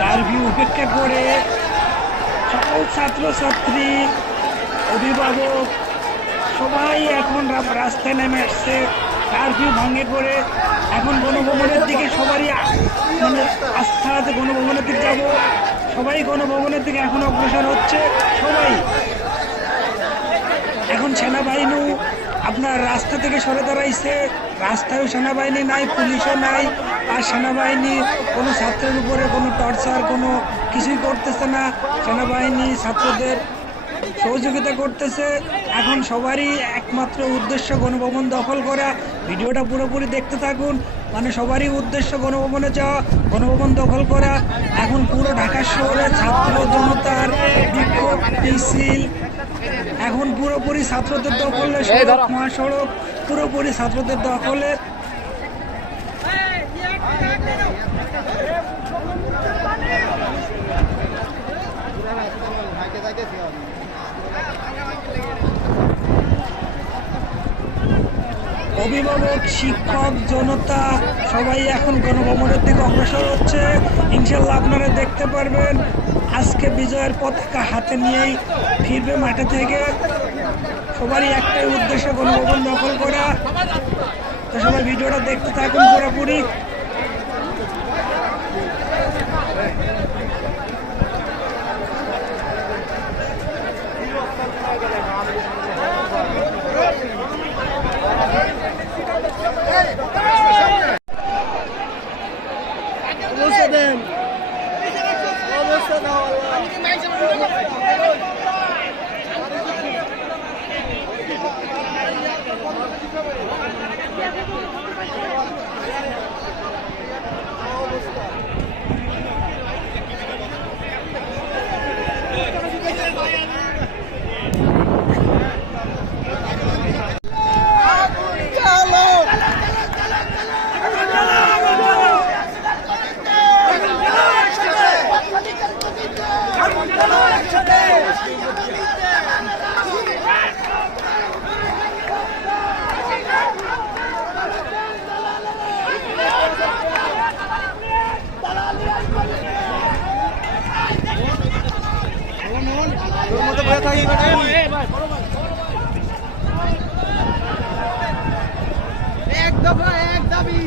Curfew উপেক্ষা করে সকল ছাত্রছাত্রী অভিভাবক সবাই এখন রাস্তায় নেমে আসছে। কারফিউ ভঙ্গে করে এখন গণভবনের দিকে সবারই মানে আস্থা আছে গণভবনের দিকে যাব। সবাই গণভবনের দিকে এখন অগ্রসর হচ্ছে। সবাই। এখন সেনাবাহিনী আপনার রাস্তা থেকে সরে দাঁড়াইছে। রাস্তায়ও সেনাবাহিনী নাই, পুলিশও নাই, আর সেনাবাহিনী কোনো ছাত্রের উপরে কোনো টর্চার, কোনো কিছুই করতেছে না। সেনাবাহিনী ছাত্রদের সহযোগিতা করতেছে। এখন সবারই একমাত্র উদ্দেশ্য গণভবন দখল করা। ভিডিওটা পুরোপুরি দেখতে থাকুন। মানে সবারই উদ্দেশ্য গণভবনে যাওয়া, গণভবন দখল করা। এখন পুরো ঢাকা শহরে ছাত্র, জনতার বিক্ষোভ, মিছিল এখন পুরোপুরি ছাত্রদের দখলে সড়ক মহাসড়ক পুরোপুরি ছাত্রদের দখলে। অভিভাবক শিক্ষক জনতা সবাই এখন গণভবনের দিকে অগ্রসর হচ্ছে। ইনশাল্লাহ আপনারা দেখতে পারবেন। আজকে বিজয়ের পতাকা হাতে নিয়েই ফিরবে মাঠে থেকে। সবারই একটাই উদ্দেশ্য গণভবন দখল করা। তো সবাই ভিডিওটা দেখতে থাকুন পুরোপুরি। 你们买什么？এক দফা এক দাবি।